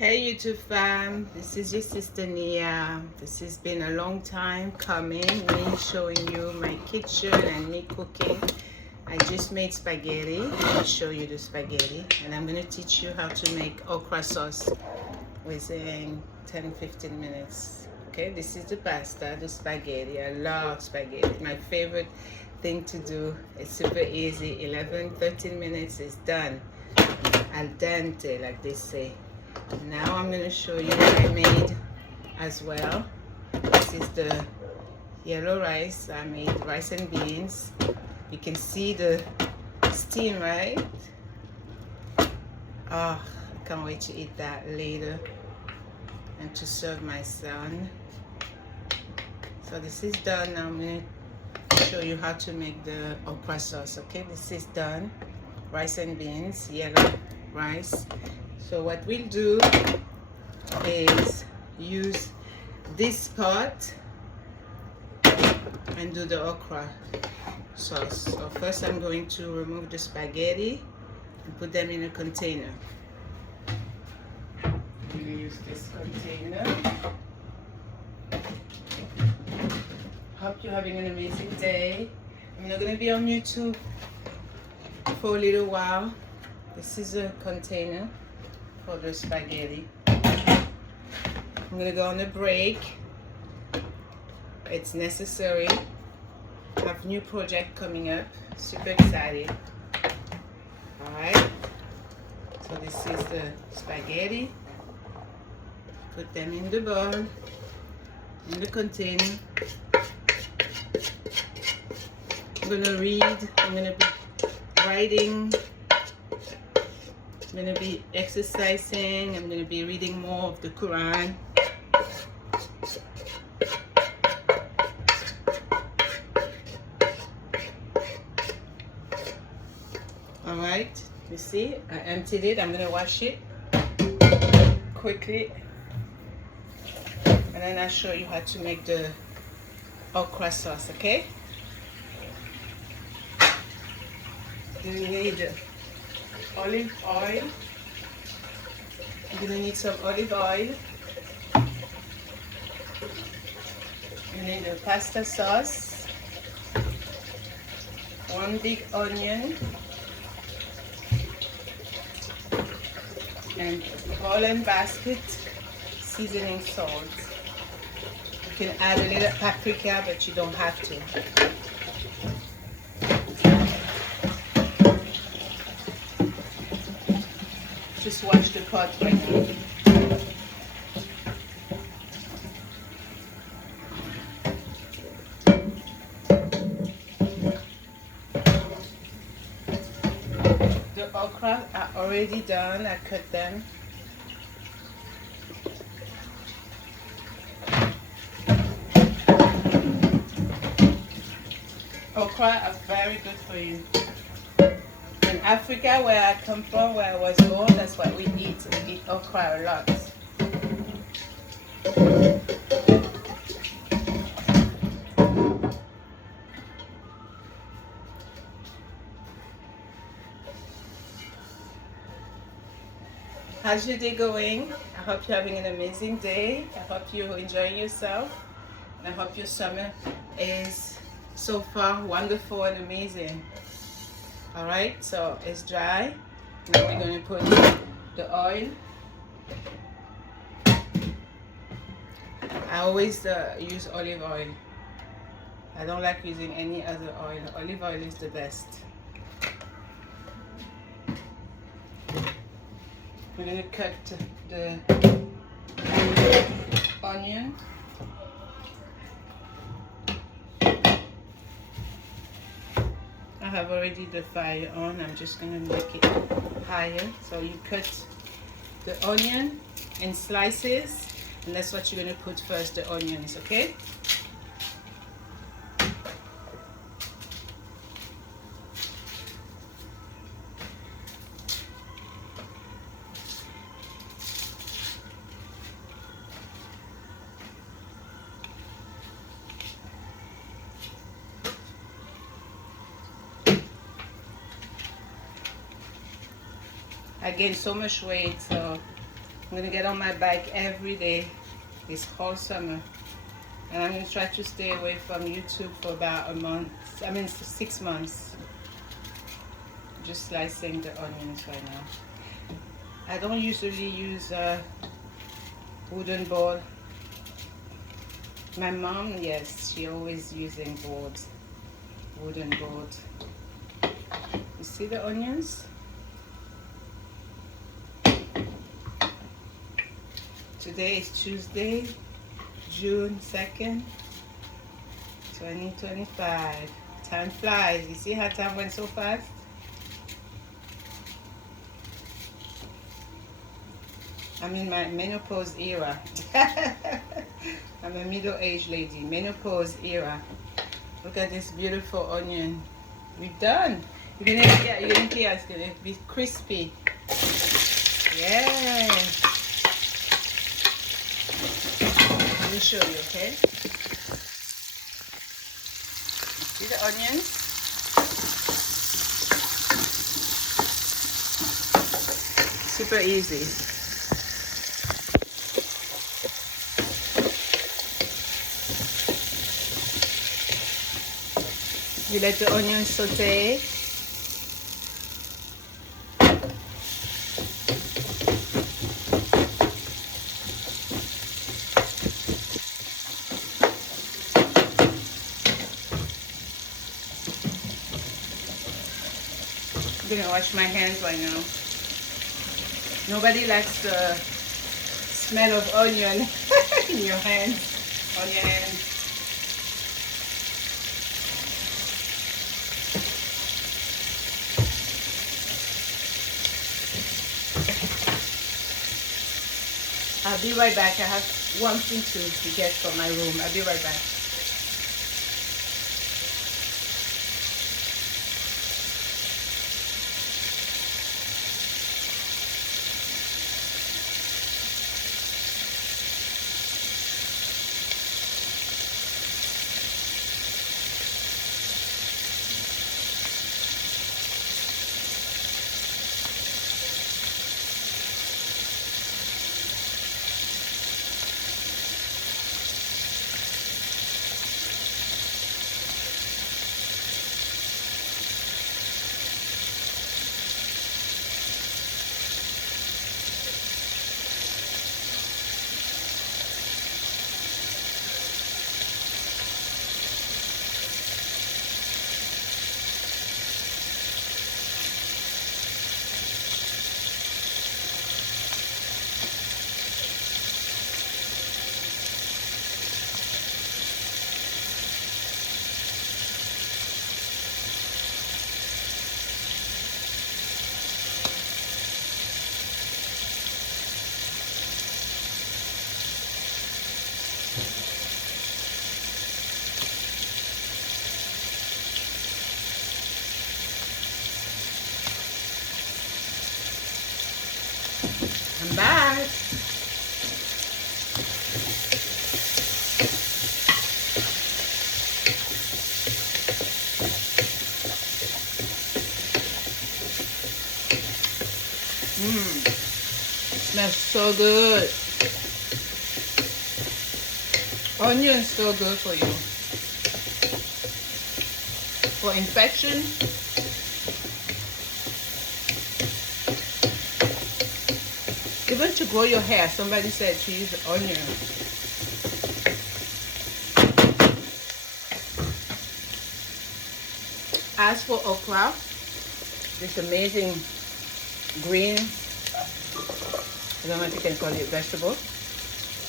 Hey YouTube fam, this is your sister Nia. This has been a long time coming, me showing you my kitchen and me cooking. I just made spaghetti. Let me show you the spaghetti, and I'm going to teach you how to make okra sauce within 10-15 minutes. Okay, this is the pasta, the spaghetti. I love spaghetti. My favorite thing to do. It's super easy. 11-13 minutes is done. Al dente, like they say. Now I'm going to show you what I made as well. This is the yellow rice. I made rice and beans. You can see the steam, right? Oh, I can't wait to eat that later and to serve my son. So this is done. Now I'm going to show you how to make the okra sauce. Okay, this is done. Rice and beans, yellow rice. So what we'll do is use this pot and do the okra sauce. So first I'm going to remove the spaghetti and put them in a container. We'll use this container. Hope you're having an amazing day. I'm not going to be on YouTube for a little while. This is a container for the spaghetti. I'm gonna go on a break. It's necessary. I have a new project coming up. Super excited. Alright. So this is the spaghetti. Put them in the bowl, in the container. I'm gonna read. I'm gonna be writing. I'm going to be exercising. I'm going to be reading more of the Quran. Alright, you see, I emptied it. I'm going to wash it quickly. And then I'll show you how to make the okra sauce, okay? You need olive oil. You're gonna need some olive oil. You need a pasta sauce, 1 big onion, and Holland basket seasoning salt. You can add a little paprika, but you don't have to. Just wash the pot right now. The okra are already done. I cut them. Okra are very good for you. In Africa, where I come from, where I was born, that's what we eat. We eat okra a lot. How's your day going? I hope you're having an amazing day. I hope you're enjoying yourself. And I hope your summer is so far wonderful and amazing. Alright, so it's dry. Now we're going to put the oil. I always use olive oil. I don't like using any other oil. Olive oil is the best. We're going to cut the onion. I have already the fire on. I'm just going to make it higher. So you cut the onion in slices, and that's what you're going to put first, the onions, okay? I gained so much weight, so I'm gonna get on my bike every day this whole summer, and I'm gonna try to stay away from YouTube for about a month. I mean, 6 months. Just slicing the onions right now. I don't usually use a wooden bowl. My mom, yes, she always using boards, wooden boards. You see the onions? Today is Tuesday, June 2nd, 2025. Time flies. You see how time went so fast? I'm in my menopause era. I'm a middle-aged lady, menopause era. Look at this beautiful onion. We're done. You're gonna hear it's gonna be crispy. Yeah. Let me show you, okay? See the onions? Super easy. You let the onions saute. I'm gonna wash my hands right now. Nobody likes the smell of onion in your hands, on your hands. I'll be right back. I have one thing to get from my room. I'll be right back. I'm back. Smells so good. Onion is so good for you. For infection, even to grow your hair, somebody said to use onion. As for okra, this amazing green, I don't know if you can call it vegetable,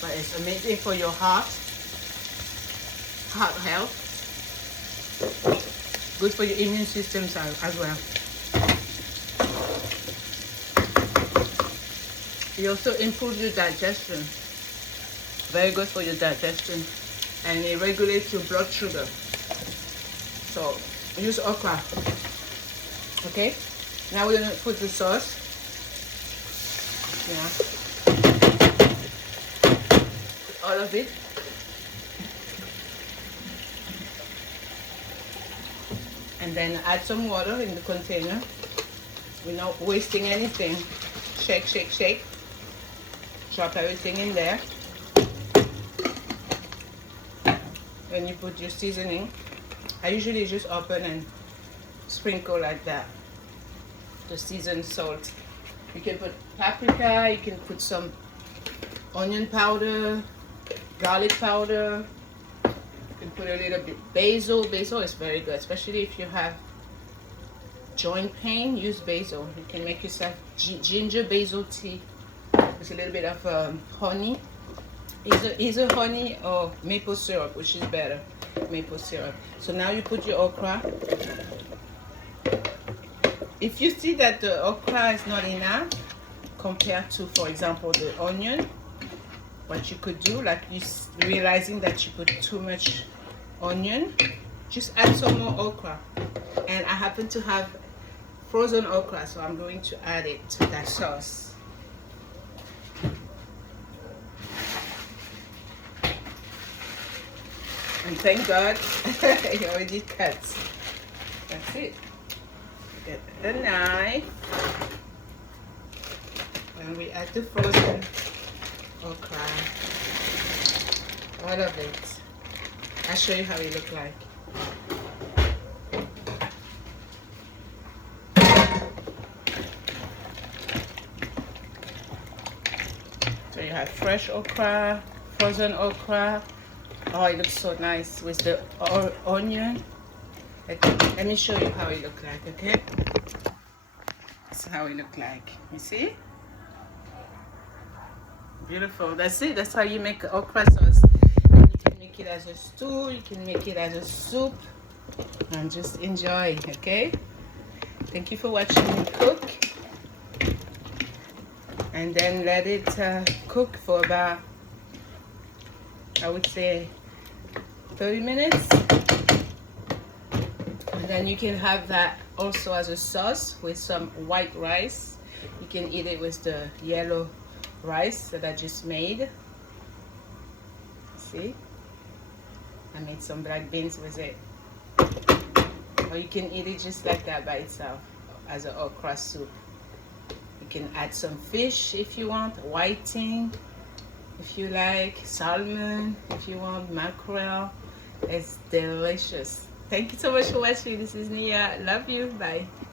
but it's amazing for your heart health, good for your immune system as well. It also improves your digestion, very good for your digestion, and it regulates your blood sugar. So use okra. Okay, now we're gonna put the sauce. Put all of it. And then add some water in the container. We're not wasting anything. Shake, shake, shake. drop everything in there. Then you put your seasoning. I usually just open and sprinkle like that. The seasoned salt. You can put paprika, you can put some onion powder, garlic powder. You can put a little bit basil. Basil is very good, especially if you have joint pain. Use basil. You can make yourself ginger basil tea with a little bit of honey. Either honey or maple syrup, which is better. Maple syrup. So now you put your okra. If you see that the okra is not enough compared to, for example, the onion, what you could do, like you realizing that you put too much onion, just add some more okra. And I happen to have frozen okra, so I'm going to add it to that sauce. And thank God it already cuts. That's it. Get the knife, and we add the frozen okra, all of it. I'll show you how it looks like. So you have fresh okra, frozen okra. Oh, it looks so nice with the onion. Let me show you how it looks like, okay? That's how it looks like. You see? Beautiful. That's it. That's how you make okra sauce. And you can make it as a stew. You can make it as a soup. And just enjoy, okay? Thank you for watching me cook. And then let it cook for about, I would say, 30 minutes. And then you can have that also as a sauce with some white rice. You can eat it with the yellow rice that I just made. See? I made some black beans with it. Or you can eat it just like that by itself as an okra soup. You can add some fish if you want, whiting if you like, salmon if you want, mackerel. It's delicious. Thank you so much for watching. This is Nia. Love you. Bye.